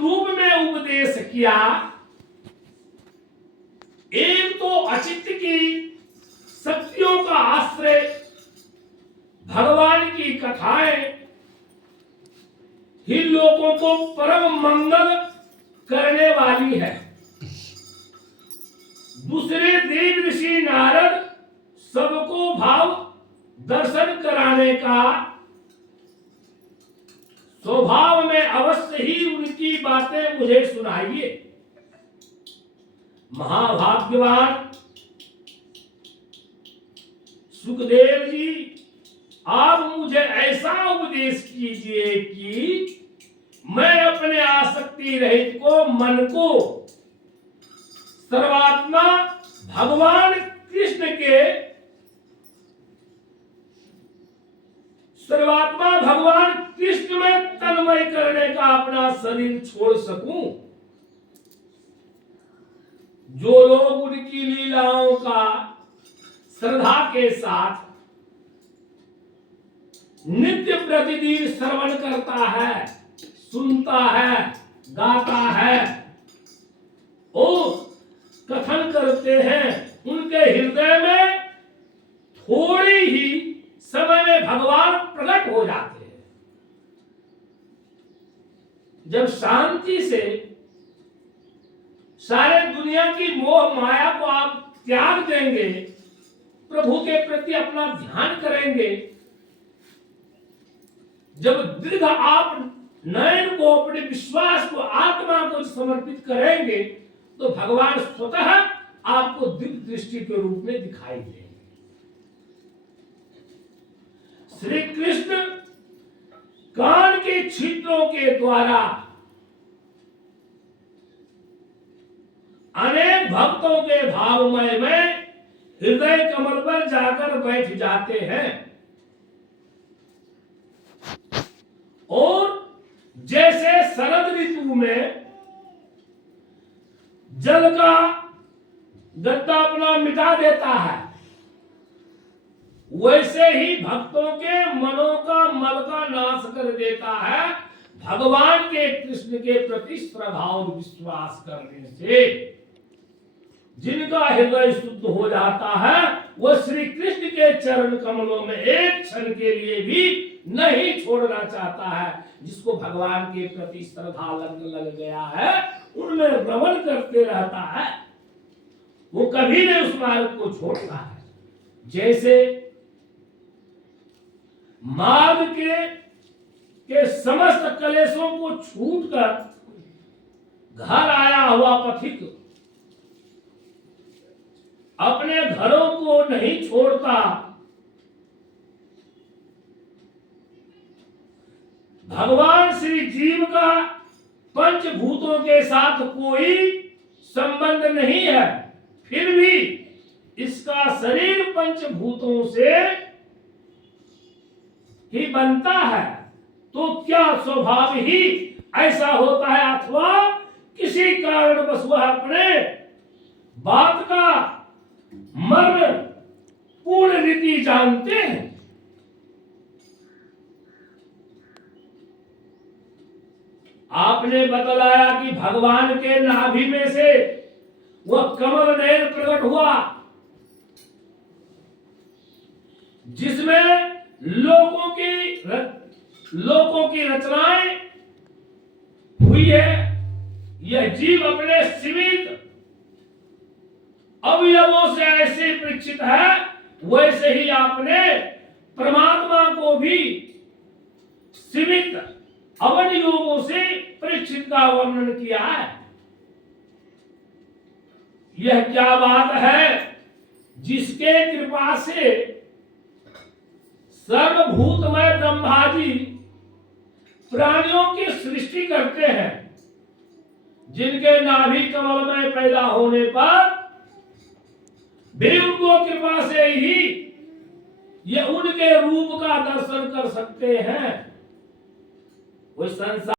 रूप में उपदेश किया। एक तो अचित की शक्तियों का आश्रय भगवान की कथाएं ही लोगों को परम मंगल करने वाली है। दूसरे देव ऋषि नारद सबको भाव दर्शन कराने का स्वभाव में अवश्य ही उनकी बातें मुझे सुनाइए। महाभाग्यवान सुखदेव जी, आप मुझे ऐसा उपदेश कीजिए कि मैं अपने आसक्ति रहित को मन को सर्वात्मा भगवान कृष्ण में तन्मय करने का अपना शरीर छोड़ सकूं। जो लोग उनकी लीलाओं का श्रद्धा के साथ नित्य प्रतिदिन श्रवण करता है, सुनता है, गाता है और कथन करते हैं, उनके हृदय में थोड़ी ही समय में भगवान प्रकट हो जाते हैं। जब शांति से सारे दुनिया की मोह माया को आप त्याग देंगे, प्रभु के प्रति अपना ध्यान करेंगे, जब दृढ़ आप नयन को, अपने विश्वास को, आत्मा को समर्पित करेंगे, तो भगवान स्वतः आपको दिव्य दृष्टि के रूप में दिखाई देंगे। श्री कृष्ण कान के छिद्रों के द्वारा अनेक भक्तों के भावमय में हृदय कमल पर जाकर बैठ जाते हैं और जैसे शरद ऋतु में जल का गद्दा अपना मिटा देता है, वैसे ही भक्तों के मनों का मल का नाश कर देता है भगवान के कृष्ण के प्रति श्रद्धा और विश्वास करने से। जिनका हृदय शुद्ध हो जाता है, वह श्री कृष्ण के चरण कमलों में एक क्षण के लिए भी नहीं छोड़ना चाहता है। जिसको भगवान के प्रति श्रद्धा लग गया है, उनमें भ्रमण करते रहता है, वो कभी नहीं उस मार्ग को छोड़ता है। जैसे मार्ग के समस्त कलेशों को छूटकर घर आया हुआ पथिक अपने घरों को नहीं छोड़ता, भगवान श्री जीव का पंचभूतों के साथ कोई संबंध नहीं है, फिर भी इसका शरीर पंचभूतों से ही बनता है, तो क्या स्वभाव ही ऐसा होता है अथवा किसी कारणवश वह अपने बात का मर्म पूर्ण रीति जानते हैं। आपने बतलाया कि भगवान के नाभि में से वह कमल नयन प्रकट हुआ, जिसमें लोगों की रचनाएं हुई है। यह जीव अपने सीमित अवयवों से ऐसे परीक्षित है, वैसे ही आपने परमात्मा को भी सीमित अवयवों से परीक्षित का वर्णन किया है। यह क्या बात है, जिसके कृपा से सर्वभूतमय ब्रह्मा जी प्राणियों की सृष्टि करते हैं, जिनके नाभि कमल में पैदा होने पर भी उनको कृपा से ही ये उनके रूप का दर्शन कर सकते हैं। वो संसार